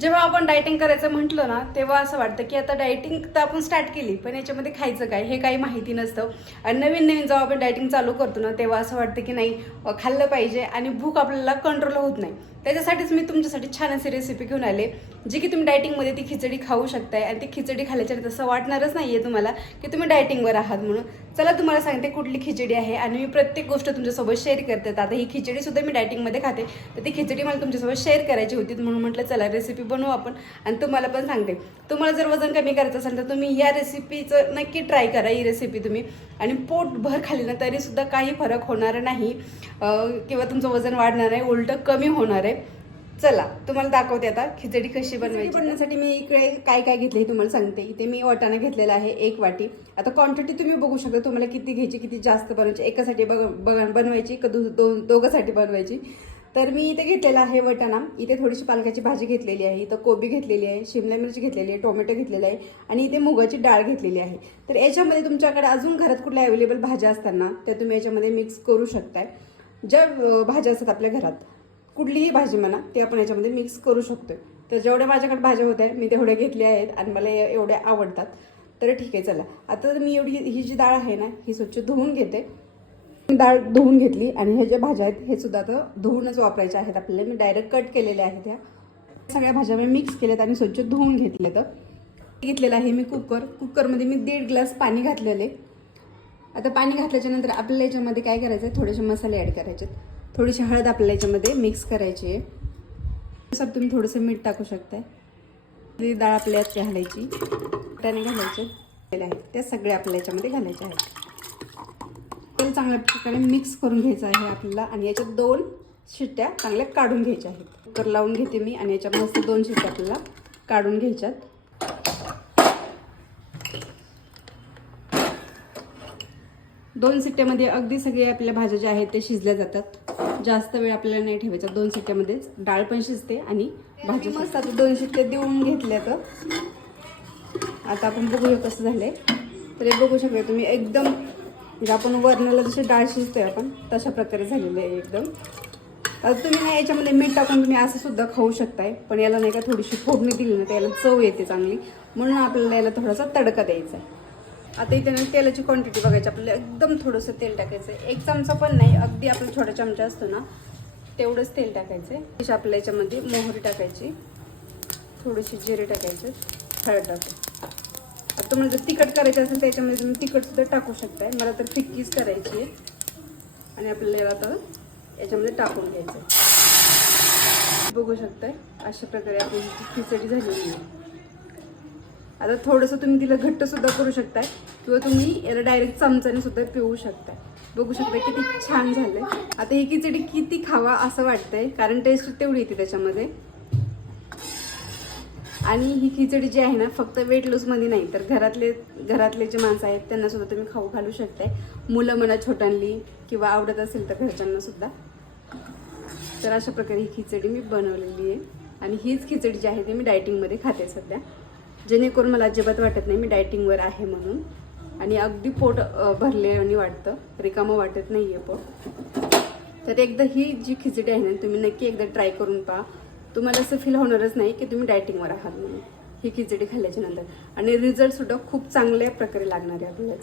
जेव्हा आपण डायटिंग करायचं म्हटलं ना तेव्हा असं वाटतं की आता डायटिंग तर आपण स्टार्ट केली, पण याच्यामध्ये खायचं काय हे काही माहिती नसतं. आणि नवीन नवीन जेव्हा आपण डायटिंग चालू करतो ना तेव्हा असं वाटतं की नाही खाल्लं पाहिजे आणि भूक आपल्याला कंट्रोल होत नाही. त्याच्यासाठीच मी तुमच्यासाठी छान अशी रेसिपी घेऊन आले, जी की तुम्ही डायटिंगमध्ये ती खिचडी खाऊ शकताय. आणि ती खिचडी खाल्ल्याच्यानंतर असं वाटणारच नाही आहे तुम्हाला की तुम्ही डायटिंगवर आहात म्हणून. चला तुम्हाला सांगते कुठली खिचडी आहे, आणि मी प्रत्येक गोष्ट तुमच्यासोबत शेअर करते. आता ही खिचडीसुद्धा मी डायटिंगमध्ये खाते, तर ती खिचडी मला तुमच्यासोबत शेअर करायची होती, म्हणून म्हटलं चला रेसिपी बनवू आपण. आणि तुम्हाला पण सांगते, तुम्हाला जर वजन कमी करायचं असेल तर तुम्ही या रेसिपीचं नक्की ट्राय करा. ही रेसिपी तुम्ही आणि पोटभर खाल्ली ना तरीसुद्धा काही फरक होणार नाही किंवा तुमचं वजन वाढणार नाही, उलटं कमी होणार आहे. चला तुम्हाला दाखवते आता खिचडी कशी बनवण्यासाठी मी इकडे काय काय घेतले हे तुम्हाला सांगते. इथे मी वाटाणा घेतलेला आहे 1 वाटी. आता क्वांटिटी तुम्ही बघू शकता तुम्हाला किती घ्यायची, किती जास्त बनवायची, एकासाठी बनवायची का दोघांसाठी बनवायची. तर मी इथे घेतलेला आहे वाटाणा, इथे थोडीशी पालकाची भाजी घेतलेली आहे, इथं कोबी घेतलेली आहे, शिमला मिरची घेतलेली आहे, टोमॅटो घेतलेला आहे आणि इथे मुगाची डाळ घेतलेली आहे. तर याच्यामध्ये तुमच्याकडे अजून घरात कुठल्या अवेलेबल भाज्या असताना त्या तुम्ही याच्यामध्ये मिक्स करू शकताय. ज्या भाज्या असतात आपल्या घरात कुठलीही भाजी म्हणा ते आपण याच्यामध्ये मिक्स करू शकतोय. तर जेवढ्या माझ्याकडे भाज्या होत्या मी तेवढ्या घेतल्या आहेत आणि मला एवढ्या आवडतात. तर ठीक आहे, चला आता मी एवढी ही जी डाळ आहे ना ही स्वच्छ धुवून घेते. डाळ धुवून घेतली आणि हे जे भाज्या आहेत हे सुद्धा आता धुवूनच वापरायच्या आहेत आपल्याला. मी डायरेक्ट कट केलेल्या आहेत, ह्या सगळ्या भाज्या मी मिक्स केल्यात आणि स्वच्छ धुवून घेतले. तर घेतलेलं आहे मी कुकरमध्ये मी 1.5 ग्लास पाणी घातलेले. आता पाणी घातल्याच्या नंतर आपल्याला याच्यामध्ये काय करायचं आहे, थोडेसे मसाले ॲड करायचे. थोडीशी हळद आपल्याला याच्यामध्ये मिक्स करायची आहे. त्यानुसार तुम्ही थोडंसं मीठ टाकू शकताय. ती डाळ आपल्या यात घालायची, वाटाणे घालायचे आहेत, त्या सगळ्या आपल्याला याच्यामध्ये घालायच्या आहेत. तेल चांगल्या प्रकारे मिक्स करून घ्यायचं आहे आपल्याला आणि याच्यात 2 शिट्ट्या चांगल्या काढून घ्यायच्या आहेत. कुकर लावून घेते मी आणि याच्यात मस्त 2 शिट्ट्या आपल्याला काढून घ्यायच्यात. 2 शिट्ट्यामध्ये अगदी सगळे आपल्या भाज्या ज्या आहेत ते शिजल्या जातात. जास्त वेळ आपल्याला नाही ठेवायचा. 2 शिट्ट्यामध्येच डाळ पण शिजते आणि भाजी मस्त. आता 2 शिट्ट्या देऊन घेतल्या. तर आता आपण बघूया कसं झालंय. तर हे बघू शकता तुम्ही एकदम म्हणजे आपण वरणाला जशी डाळ शिजतोय आपण तशा प्रकारे झालेलं आहे एकदम. आता तुम्ही ना याच्यामध्ये मीठ टाकून तुम्ही असं सुद्धा खाऊ शकताय, पण याला नाही का थोडीशी फोडणी दिली ना त्याला चव येते चांगली, म्हणून आपल्याला याला थोडासा तडका द्यायचा आहे. आता इथे ना तेलाची क्वांटिटी बघायची आपल्याला. एकदम थोडंसं तेल टाकायचं आहे, 1 चमचा पण नाही, अगदी आपला छोटा चमचा असतो ना तेवढंच तेल टाकायचं आहे. आपल्या याच्यामध्ये मोहरी टाकायची, थोडीशी जिरे टाकायचे, हळद टाकायची. आता तुम्हाला जर तिखट करायचं असेल तर याच्यामध्ये तुम्ही तिखटसुद्धा टाकू शकताय. मला तर फिक्कीच करायची आहे आणि आपल्याला याला आता याच्यामध्ये टाकून घ्यायचं आहे. बघू शकताय अशा प्रकारे आपली खिचडी झालेली आहे. आता थोडंसं तुम्ही तिला घट्टसुद्धा करू शकताय किंवा तुम्ही याला डायरेक्ट चमचाने सुद्धा पिळू शकताय. बघू शकता किती छान झालंय. आता ही खिचडी किती खावा असं वाटतंय, कारण टेस्ट तेवढी येते त्याच्यामध्ये. आणि ही खिचडी जी आहे ना फक्त वेट लूजमध्ये नाही तर घरातले जे माणसं आहेत त्यांना सुद्धा तुम्ही खाऊ घालू शकताय. मुलं म्हणा छोट्यांनी किंवा आवडत असेल तर घरच्यांना सुद्धा. तर अशा प्रकारे ही खिचडी मी बनवलेली आहे आणि हीच खिचडी जी आहे ती मी डायटिंगमध्ये खाते सध्या, जेणेकरून मला अजिबात वाटत नाही मी डायटिंगवर आहे म्हणून. आणि अगदी पोट भरले आणि वाटतं, रिकामं वाटत नाही आहे पोट. तर एकदा ही जी खिचडी आहे ना तुम्ही नक्की एकदा ट्राय करून पहा. तुम्हाला असं फील होणारच नाही की तुम्ही डायटिंगवर आहात म्हणून ही खिचडी खाल्ल्याच्या नंतर. आणि रिझल्टसुद्धा खूप चांगल्या प्रकारे लागणार आहे आपल्याला.